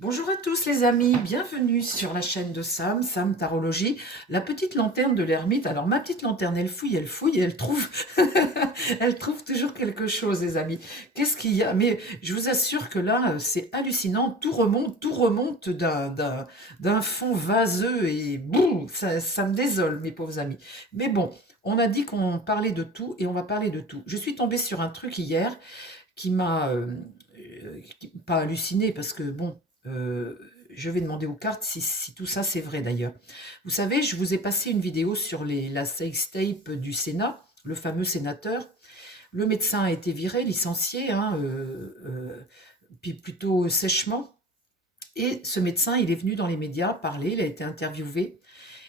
Bonjour à tous les amis, bienvenue sur la chaîne de Sam, Sam Tarologie, la petite lanterne de l'ermite. Alors ma petite lanterne, elle fouille et elle trouve, elle trouve toujours quelque chose les amis. Qu'est-ce qu'il y a? Mais je vous assure que là, c'est hallucinant, tout remonte d'un fond vaseux et boum, ça me désole mes pauvres amis. Mais bon, on a dit qu'on parlait de tout et on va parler de tout. Je suis tombée sur un truc hier qui m'a pas halluciné parce que bon, je vais demander aux cartes si tout ça c'est vrai d'ailleurs. Vous savez, je vous ai passé une vidéo sur la sextape du Sénat, le fameux sénateur. Le médecin a été viré, licencié, hein, puis plutôt sèchement. Et ce médecin, il est venu dans les médias parler, il a été interviewé.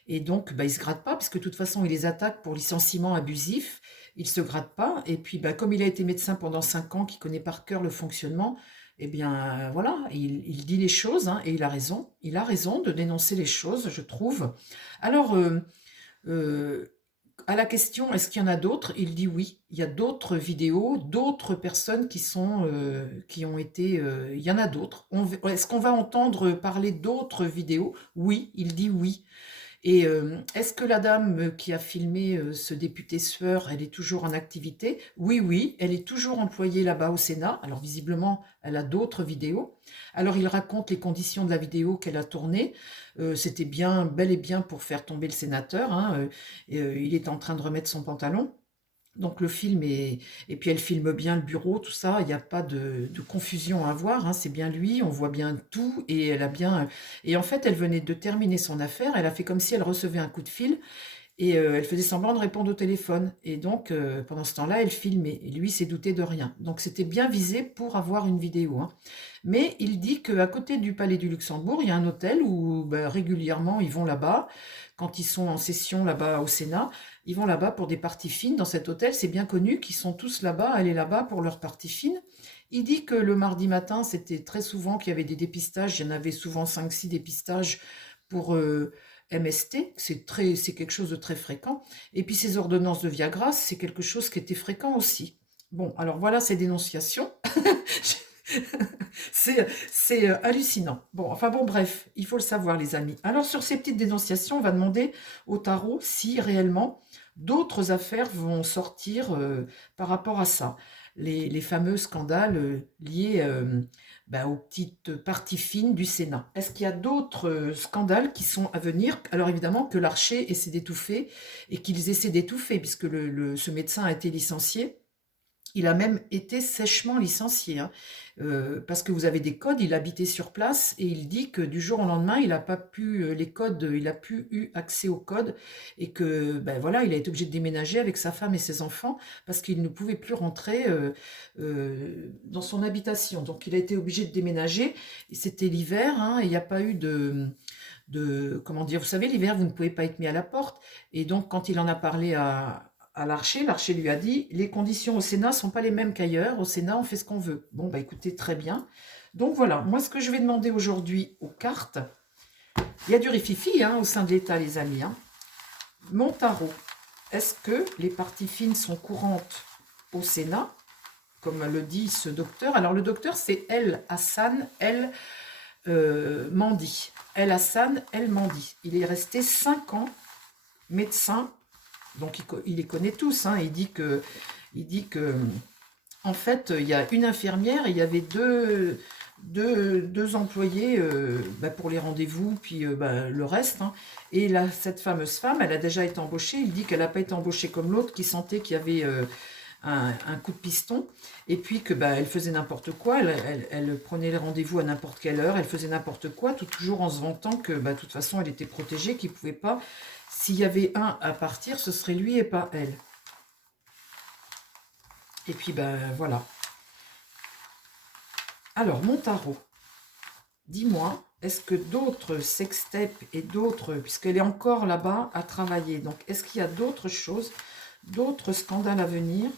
Et donc, bah, il ne se gratte pas, puisque de toute façon, il les attaque pour licenciement abusif. Il ne se gratte pas. Et puis, bah, comme il a été médecin pendant 5 ans, qu'il connaît par cœur le fonctionnement, eh bien, voilà, il dit les choses, hein, et il a raison. Il a raison de dénoncer les choses, je trouve. Alors, euh, à la question, est-ce qu'il y en a d'autres? Il dit oui. Il y a d'autres vidéos, d'autres personnes qui ont été. Il y en a d'autres. Est-ce qu'on va entendre parler d'autres vidéos? Oui, il dit oui. Et est-ce que la dame qui a filmé ce député sueur, elle est toujours en activité? Oui, oui, elle est toujours employée là-bas au Sénat. Alors visiblement, elle a d'autres vidéos. Alors il raconte les conditions de la vidéo qu'elle a tournée. C'était bien, bel et bien pour faire tomber le sénateur, hein. Il est en train de remettre son pantalon. Donc le film est... Et puis elle filme bien le bureau, tout ça, il n'y a pas de confusion à avoir, hein, c'est bien lui, on voit bien tout, et elle a bien... Et en fait, elle venait de terminer son affaire, elle a fait comme si elle recevait un coup de fil, et elle faisait semblant de répondre au téléphone. Et donc, pendant ce temps-là, elle filmait, et lui s'est douté de rien. Donc c'était bien visé pour avoir une vidéo, hein. Mais il dit qu'à côté du Palais du Luxembourg, il y a un hôtel où ben, régulièrement ils vont là-bas, quand ils sont en session là-bas au Sénat, ils vont là-bas pour des parties fines. Dans cet hôtel, c'est bien connu qu'ils sont tous là-bas, aller là-bas pour leurs parties fines. Il dit que le mardi matin, c'était très souvent qu'il y avait des dépistages. Il y en avait souvent 5, 6 dépistages pour MST. C'est quelque chose de très fréquent. Et puis ces ordonnances de Viagra, c'est quelque chose qui était fréquent aussi. Bon, alors voilà ces dénonciations. C'est hallucinant. Bon, enfin bon, bref, il faut le savoir, les amis. Alors, sur ces petites dénonciations, on va demander au tarot si réellement d'autres affaires vont sortir par rapport à ça. Les fameux scandales liés ben, aux petites parties fines du Sénat. Est-ce qu'il y a d'autres scandales qui sont à venir? Alors évidemment que l'Archer essaie d'étouffer et qu'ils essaient d'étouffer, puisque ce médecin a été licencié. Il a même été sèchement licencié, hein, parce que vous avez des codes, il habitait sur place et il dit que du jour au lendemain, il n'a pas pu les codes, il a plus eu accès aux codes et que ben voilà, il a été obligé de déménager avec sa femme et ses enfants parce qu'il ne pouvait plus rentrer dans son habitation. Donc il a été obligé de déménager. C'était l'hiver, hein, et il n'y a pas eu comment dire, vous savez, l'hiver, vous ne pouvez pas être mis à la porte. Et donc, quand il en a parlé à l'Archer, l'Archer lui a dit, les conditions au Sénat sont pas les mêmes qu'ailleurs. Au Sénat, on fait ce qu'on veut. Bon, bah écoutez, très bien. Donc voilà, moi, ce que je vais demander aujourd'hui aux cartes, il y a du rififi hein, au sein de l'État, les amis, hein. Mon tarot, est-ce que les parties fines sont courantes au Sénat, comme le dit ce docteur? Alors, le docteur, c'est El Hassan El Mandi. El Hassan El Mandi. Il est resté 5 ans médecin, donc il les connaît tous, hein. Il dit que, en fait, il y a une infirmière et il y avait deux employés bah, pour les rendez-vous, puis bah, le reste, hein. Et là, cette fameuse femme, elle a déjà été embauchée. Il dit qu'elle n'a pas été embauchée comme l'autre qui sentait qu'il y avait un coup de piston, et puis que bah, elle faisait n'importe quoi, elle prenait les rendez-vous à n'importe quelle heure, elle faisait n'importe quoi, toujours en se vantant que bah, de toute façon elle était protégée, qu'il ne pouvait pas, s'il y avait un à partir, ce serait lui et pas elle. Et puis ben voilà. Alors mon tarot, dis-moi, est-ce que d'autres sextapes et d'autres, puisqu'elle est encore là-bas à travailler, donc est-ce qu'il y a d'autres choses, d'autres scandales à venir,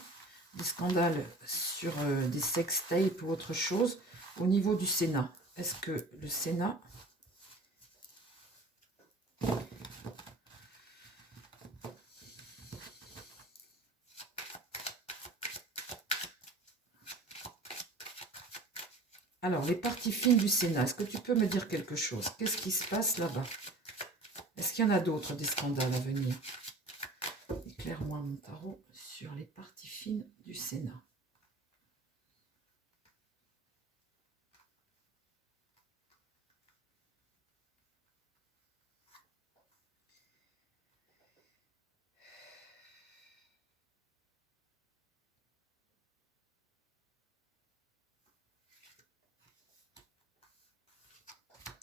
des scandales sur des sextapes ou autre chose au niveau du Sénat? Est-ce que le Sénat... Alors, les parties fines du Sénat, est-ce que tu peux me dire quelque chose? Qu'est-ce qui se passe là-bas? Est-ce qu'il y en a d'autres, des scandales à venir? Éclaire-moi mon tarot sur les parties fines du Sénat.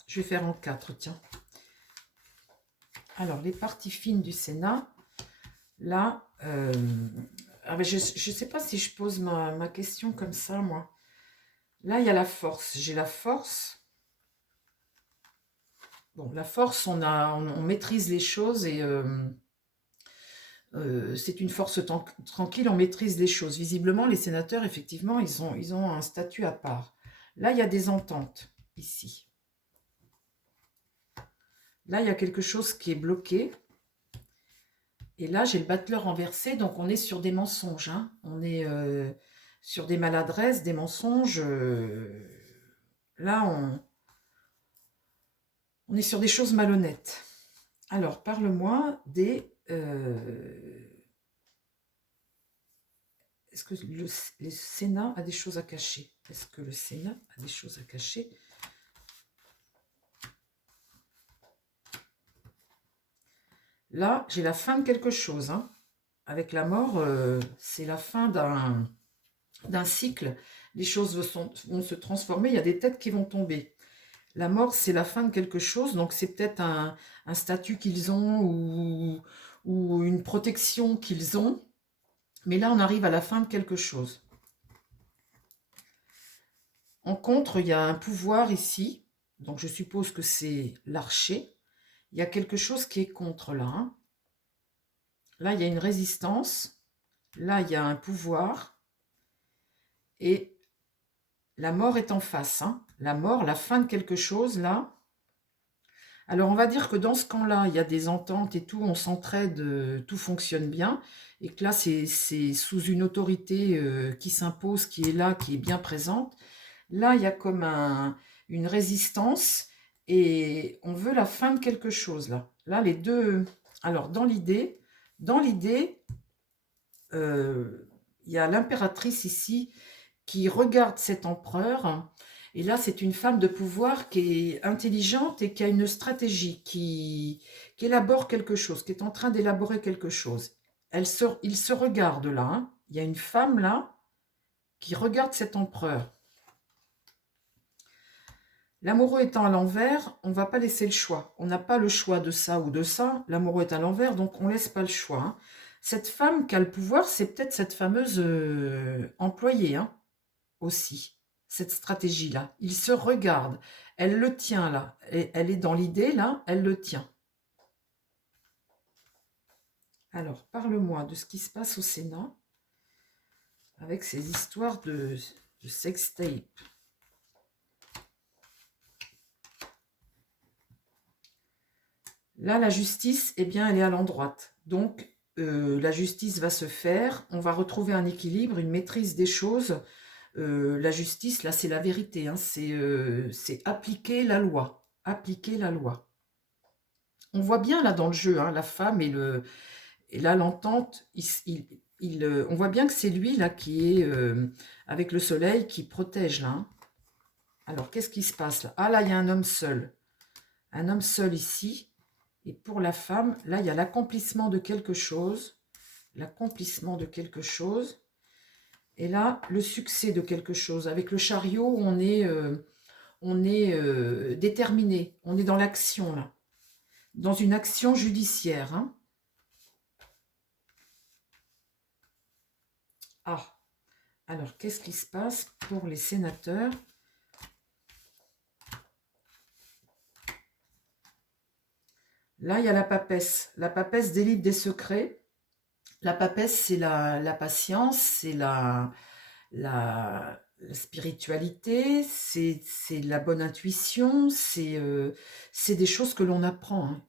Je vais faire en 4, tiens. Alors, les parties fines du Sénat, là, je ne sais pas si je pose ma question comme ça, moi. Là, il y a la force. J'ai la force. Bon, la force, on maîtrise les choses et c'est une force tranquille, on maîtrise les choses. Visiblement, les sénateurs, effectivement, ils ont un statut à part. Là, il y a des ententes, ici. Là, il y a quelque chose qui est bloqué. Et là, j'ai le battleur renversé, donc on est sur des mensonges. Hein. On est sur des maladresses, des mensonges. Là, on est sur des choses malhonnêtes. Alors, parle-moi des... Est-ce que le Sénat a des choses à cacher? Est-ce que le Sénat a des choses à cacher? Là, j'ai la fin de quelque chose. Hein. Avec la mort, c'est la fin d'un cycle. Les choses vont se transformer. Il y a des têtes qui vont tomber. La mort, c'est la fin de quelque chose. Donc, c'est peut-être un statut qu'ils ont ou une protection qu'ils ont. Mais là, on arrive à la fin de quelque chose. En contre, il y a un pouvoir ici. Donc, je suppose que c'est l'archer. Il y a quelque chose qui est contre là. Hein. Là, il y a une résistance. Là, il y a un pouvoir. Et la mort est en face. Hein. La mort, la fin de quelque chose, là. Alors, on va dire que dans ce camp-là, il y a des ententes et tout, on s'entraide, tout fonctionne bien. Et que là, c'est sous une autorité qui s'impose, qui est là, qui est bien présente. Là, il y a comme une résistance et on veut la fin de quelque chose, là. Là, les deux... Alors, dans l'idée, il y a l'impératrice ici qui regarde cet empereur. Et là, c'est une femme de pouvoir qui est intelligente et qui a une stratégie, qui élabore quelque chose, qui est en train d'élaborer quelque chose. Il se regarde là. Hein. Il y a une femme là qui regarde cet empereur. L'amoureux étant à l'envers, on ne va pas laisser le choix. On n'a pas le choix de ça ou de ça. L'amoureux est à l'envers, donc on ne laisse pas le choix. Hein. Cette femme qui a le pouvoir, c'est peut-être cette fameuse employée hein, aussi, cette stratégie-là. Il se regarde, elle le tient là, elle est dans l'idée là, elle le tient. Alors, parle-moi de ce qui se passe au Sénat avec ces histoires de sextape. Là, la justice, eh bien, elle est à l'endroit. Donc, la justice va se faire, on va retrouver un équilibre, une maîtrise des choses. La justice, là, c'est la vérité. Hein, c'est appliquer la loi. Appliquer la loi. On voit bien, là, dans le jeu, hein, la femme et là, l'entente, on voit bien que c'est lui, là, qui est avec le soleil, qui protège, là. Hein. Alors, qu'est-ce qui se passe, là? Ah, là, il y a un homme seul. Un homme seul ici. Et pour la femme, là, il y a l'accomplissement de quelque chose. L'accomplissement de quelque chose. Et là, le succès de quelque chose. Avec le chariot, on est déterminé. On est dans l'action, là. Dans une action judiciaire. Hein. Ah, alors, qu'est-ce qui se passe pour les sénateurs? Là, il y a la papesse. La papesse délivre des secrets. La papesse, c'est la patience, c'est la spiritualité, c'est la bonne intuition, c'est des choses que l'on apprend. Hein.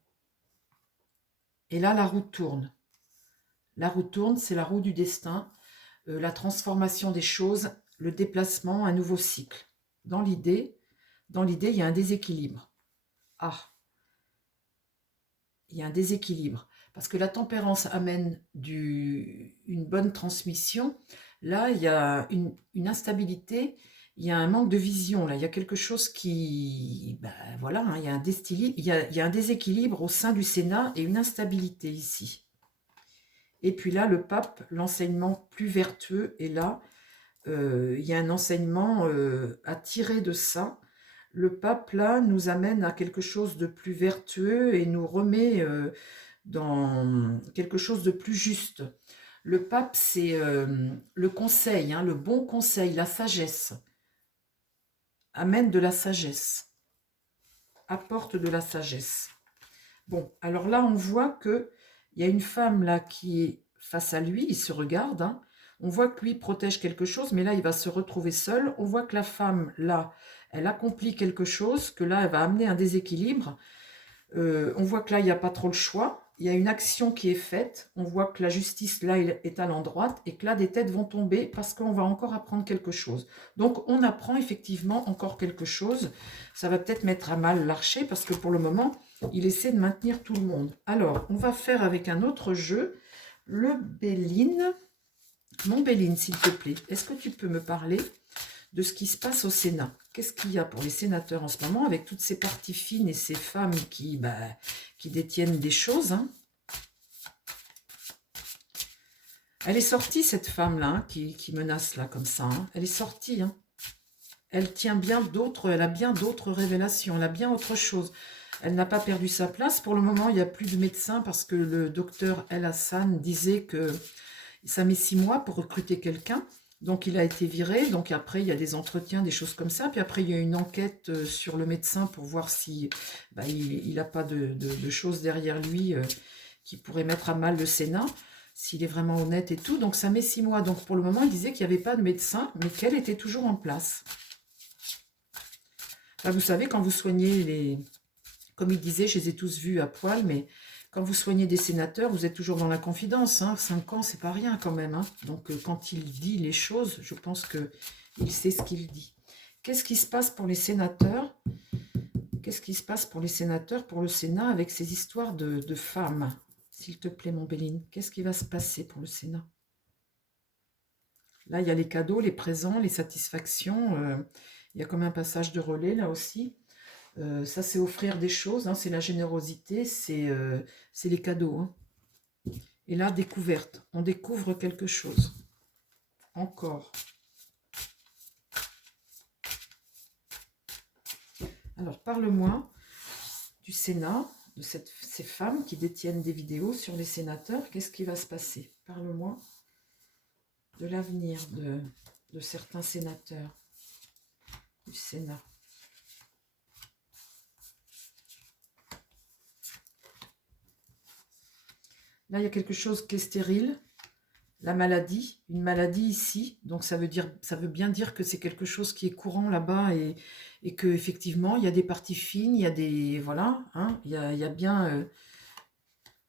Et là, la roue tourne. La roue tourne, c'est la roue du destin, la transformation des choses, le déplacement, un nouveau cycle. Dans l'idée, il y a un déséquilibre. Ah, il y a un déséquilibre. Parce que la tempérance amène une bonne transmission. Là, il y a une instabilité, il y a un manque de vision. Là, il y a quelque chose qui... Ben, voilà, hein, il y a il y a un déséquilibre au sein du Sénat et une instabilité ici. Et puis là, le pape, l'enseignement plus vertueux est là. Il y a un enseignement à tirer de ça. Le pape, là, nous amène à quelque chose de plus vertueux et nous remet dans quelque chose de plus juste. Le pape, c'est le conseil, hein, le bon conseil, la sagesse. Amène de la sagesse. Apporte de la sagesse. Bon, alors là, on voit qu'il y a une femme là qui est face à lui, il se regarde, hein. On voit que lui protège quelque chose, mais là, il va se retrouver seul. On voit que la femme, là, elle accomplit quelque chose, que là, elle va amener un déséquilibre. On voit que là, il n'y a pas trop le choix. Il y a une action qui est faite. On voit que la justice, là, est à l'endroite et que là, des têtes vont tomber parce qu'on va encore apprendre quelque chose. Donc, on apprend effectivement encore quelque chose. Ça va peut-être mettre à mal l'archer parce que pour le moment, il essaie de maintenir tout le monde. Alors, on va faire avec un autre jeu, le Béline. Mon Béline, s'il te plaît, est-ce que tu peux me parler de ce qui se passe au Sénat? Qu'est-ce qu'il y a pour les sénateurs en ce moment avec toutes ces parties fines et ces femmes qui détiennent des choses, hein? Elle est sortie, cette femme-là, hein, qui menace là comme ça, hein. Elle est sortie, hein. Elle tient bien d'autres, elle a bien d'autres révélations, elle a bien autre chose. Elle n'a pas perdu sa place. Pour le moment, il n'y a plus de médecin parce que le docteur El Hassan disait que ça met 6 mois pour recruter quelqu'un. Donc, il a été viré. Donc, après, il y a des entretiens, des choses comme ça. Puis après, il y a une enquête sur le médecin pour voir si il n'a pas de choses derrière lui qui pourraient mettre à mal le Sénat, s'il est vraiment honnête et tout. Donc, ça met 6 mois. Donc, pour le moment, il disait qu'il n'y avait pas de médecin, mais qu'elle était toujours en place. Là, vous savez, quand vous soignez les... Comme il disait, je les ai tous vus à poil, mais quand vous soignez des sénateurs, vous êtes toujours dans la confidence. 5 ans, c'est pas rien quand même, hein. Donc, quand il dit les choses, je pense qu'il sait ce qu'il dit. Qu'est-ce qui se passe pour les sénateurs? Qu'est-ce qui se passe pour les sénateurs, pour le Sénat, avec ces histoires de femmes? S'il te plaît, mon Béline, qu'est-ce qui va se passer pour le Sénat? Là, il y a les cadeaux, les présents, les satisfactions. Il y a comme un passage de relais, là aussi. Ça, c'est offrir des choses, hein, c'est la générosité, c'est les cadeaux, hein. Et là, découverte. On découvre quelque chose. Encore. Alors, parle-moi du Sénat, de ces femmes qui détiennent des vidéos sur les sénateurs. Qu'est-ce qui va se passer? Parle-moi de l'avenir de certains sénateurs du Sénat. Là, il y a quelque chose qui est stérile. La maladie, une maladie ici. Donc, ça veut bien dire que c'est quelque chose qui est courant là-bas et qu'effectivement, il y a des parties fines, il y a des... Voilà, hein, il y a bien...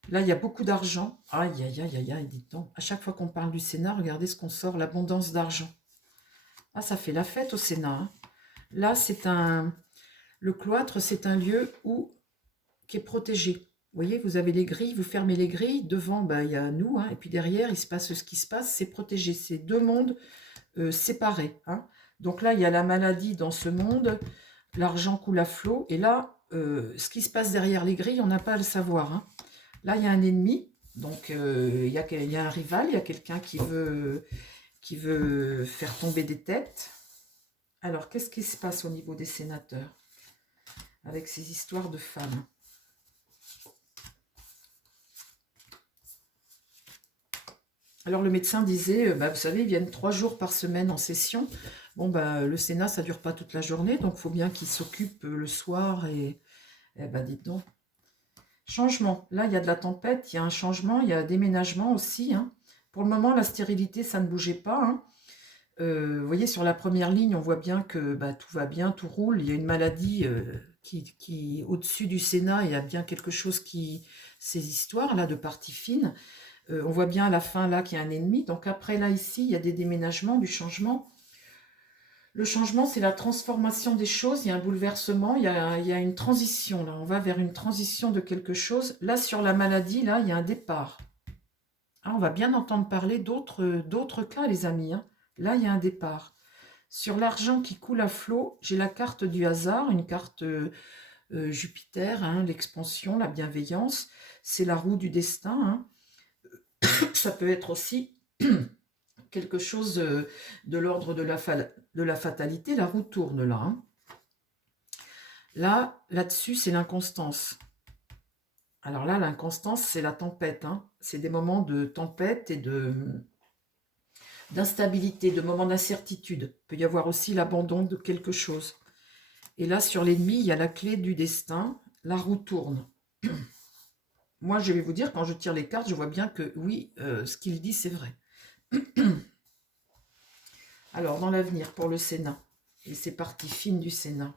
là, il y a beaucoup d'argent. Aïe, aïe, aïe, aïe, aïe, dites donc. À chaque fois qu'on parle du Sénat, regardez ce qu'on sort, l'abondance d'argent. Ah, ça fait la fête au Sénat, hein. Là, le cloître, c'est un lieu qui est protégé. Vous voyez, vous avez les grilles, vous fermez les grilles. Devant, il y a nous, hein, et puis derrière, il se passe ce qui se passe. C'est protégé. C'est deux mondes séparés, hein. Donc là, il y a la maladie dans ce monde. L'argent coule à flot. Et là, ce qui se passe derrière les grilles, on n'a pas à le savoir, hein. Là, il y a un ennemi. Donc, il y a un rival. Il y a quelqu'un qui veut faire tomber des têtes. Alors, qu'est-ce qui se passe au niveau des sénateurs avec ces histoires de femmes? Alors, le médecin disait, vous savez, ils viennent 3 jours par semaine en session. Bon, le Sénat, ça ne dure pas toute la journée, donc il faut bien qu'ils s'occupent le soir. Et dites donc. Changement. Là, il y a de la tempête, il y a un changement, il y a un déménagement aussi, hein. Pour le moment, la stérilité, ça ne bougeait pas, hein. Vous voyez, sur la première ligne, on voit bien que tout va bien, tout roule. Il y a une maladie qui au-dessus du Sénat, il y a bien quelque chose qui... Ces histoires-là de parties fines. On voit bien à la fin, là, qu'il y a un ennemi. Donc après, là, ici, il y a des déménagements, du changement. Le changement, c'est la transformation des choses. Il y a un bouleversement, il y a une transition. Là, on va vers une transition de quelque chose. Là, sur la maladie, là, il y a un départ. Ah, on va bien entendre parler d'autres cas, les amis, hein. Là, il y a un départ. Sur l'argent qui coule à flot, j'ai la carte du hasard, une carte Jupiter, hein, l'expansion, la bienveillance. C'est la roue du destin, hein. Ça peut être aussi quelque chose de l'ordre de la fatalité. La roue tourne là, hein. Là-dessus, c'est l'inconstance. Alors là, l'inconstance, c'est la tempête, hein. C'est des moments de tempête et d'instabilité, de moments d'incertitude. Il peut y avoir aussi l'abandon de quelque chose. Et là, sur l'ennemi, il y a la clé du destin. La roue tourne. Moi, je vais vous dire, quand je tire les cartes, je vois bien que oui, ce qu'il dit, c'est vrai. Alors, dans l'avenir, pour le Sénat, et ces parties fines du Sénat.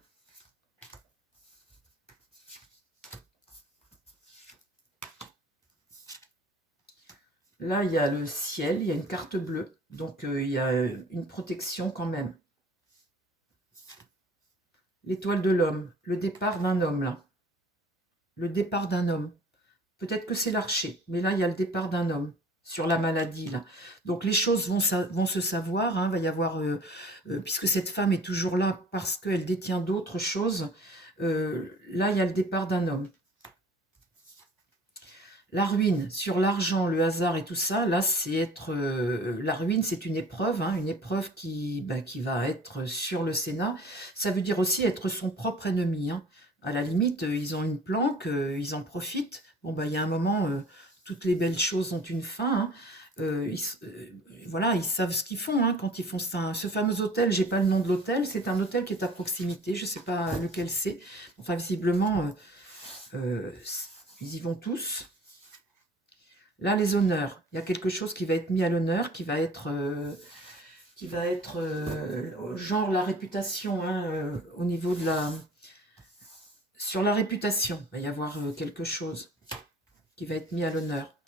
Là, il y a le ciel, il y a une carte bleue, donc il y a une protection quand même. L'étoile de l'homme, le départ d'un homme, là. Le départ d'un homme. Peut-être que c'est l'archer, mais là, il y a le départ d'un homme sur la maladie, là. Donc, les choses vont se savoir, hein, va y avoir, puisque cette femme est toujours là parce qu'elle détient d'autres choses, là, il y a le départ d'un homme. La ruine, sur l'argent, le hasard et tout ça, là, c'est être... la ruine, c'est hein, une épreuve qui va être sur le Sénat. Ça veut dire aussi être son propre ennemi, hein. À la limite, ils ont une planque, ils en profitent. Bon, il y a un moment, toutes les belles choses ont une fin, hein. Voilà, ils savent ce qu'ils font, hein, quand ils font ça. Ce fameux hôtel, j'ai pas le nom de l'hôtel, c'est un hôtel qui est à proximité, je sais pas lequel c'est. Enfin, visiblement, ils y vont tous. Là, les honneurs. Il y a quelque chose qui va être mis à l'honneur, qui va être genre la réputation, hein, au niveau de la... Sur la réputation, il va y avoir quelque chose qui va être mis à l'honneur.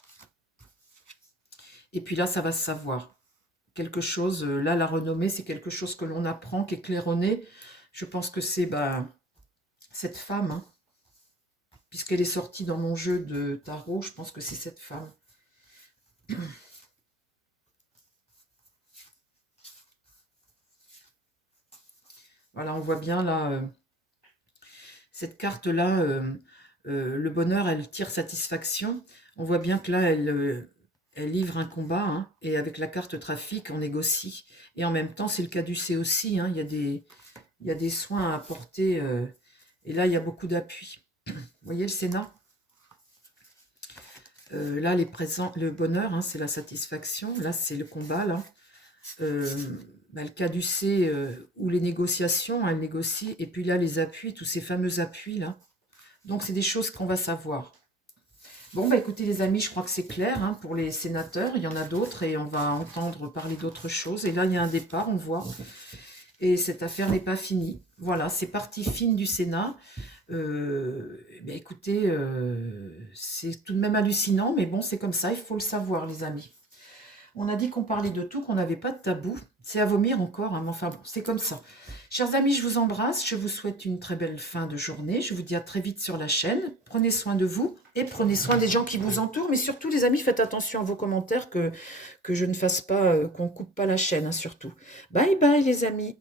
Et puis là, ça va se savoir. Quelque chose, là, la renommée, c'est quelque chose que l'on apprend, qui est claironné. Je pense que c'est cette femme, hein, puisqu'elle est sortie dans mon jeu de tarot, je pense que c'est cette femme. Voilà, on voit bien là, cette carte-là, le bonheur, elle tire satisfaction. On voit bien que là, elle livre un combat, hein, et avec la carte trafic, on négocie. Et en même temps, c'est le caducée aussi, hein, il y a des soins à apporter, et là, il y a beaucoup d'appui. Vous voyez le Sénat? Là, le bonheur, hein, c'est la satisfaction. Là, c'est le combat, là. Le caducée ou les négociations, elle négocie. Et puis là, les appuis, tous ces fameux appuis, là. Donc, c'est des choses qu'on va savoir. Bon, écoutez, les amis, je crois que c'est clair, hein, pour les sénateurs. Il y en a d'autres et on va entendre parler d'autres choses. Et là, il y a un départ, on voit. Et cette affaire n'est pas finie. Voilà, c'est partie fine du Sénat. Écoutez, c'est tout de même hallucinant, mais bon, c'est comme ça, il faut le savoir, les amis. On a dit qu'on parlait de tout, qu'on n'avait pas de tabou. C'est à vomir encore, hein, mais enfin bon, c'est comme ça. Chers amis, je vous embrasse, je vous souhaite une très belle fin de journée. Je vous dis à très vite sur la chaîne. Prenez soin de vous et prenez soin des gens qui vous entourent. Mais surtout, les amis, faites attention à vos commentaires, que je ne fasse pas, qu'on ne coupe pas la chaîne, hein, surtout. Bye bye, les amis.